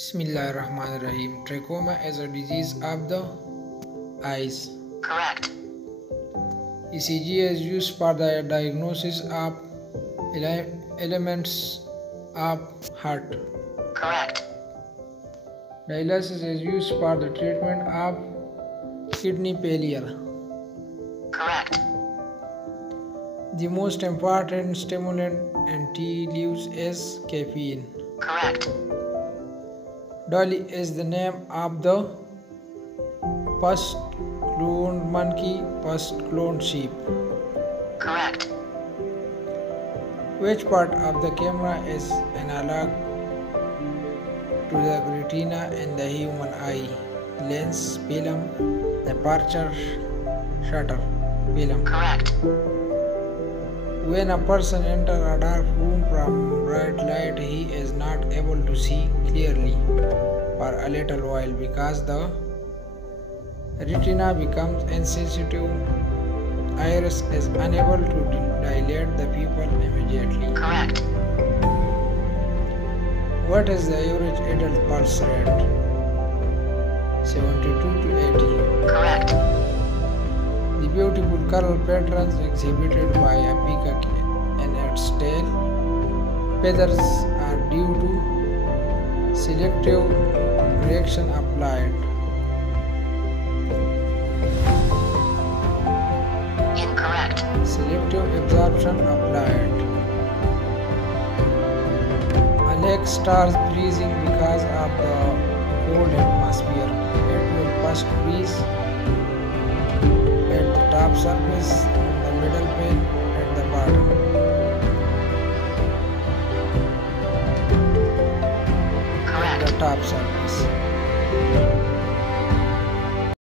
Bismillahirrahmanirrahim. Trachoma is a disease of the eyes. Correct. ECG is used for the diagnosis of elements of heart. Correct. Dialysis is used for the treatment of kidney failure. Correct. The most important stimulant in tea leaves is caffeine. Correct. Dolly is the name of the first cloned monkey, first cloned sheep. Correct. Which part of the camera is analog to the retina in the human eye? Lens, film, aperture, shutter, film. Correct. When a person enters a dark room from bright light, he is not able to see clearly for a little while because the retina becomes insensitive. Iris is unable to dilate the pupil immediately. Correct. What is the average adult pulse rate? 72 to 80. Correct. The beautiful curl patterns exhibited by a peacock in its tail feathers are due to selective reaction applied. Incorrect. Selective absorption applied. A lake starts freezing because of the cold atmosphere. It will first freeze at the top surface, the middle pane, at the bottom. Correct. The top surface.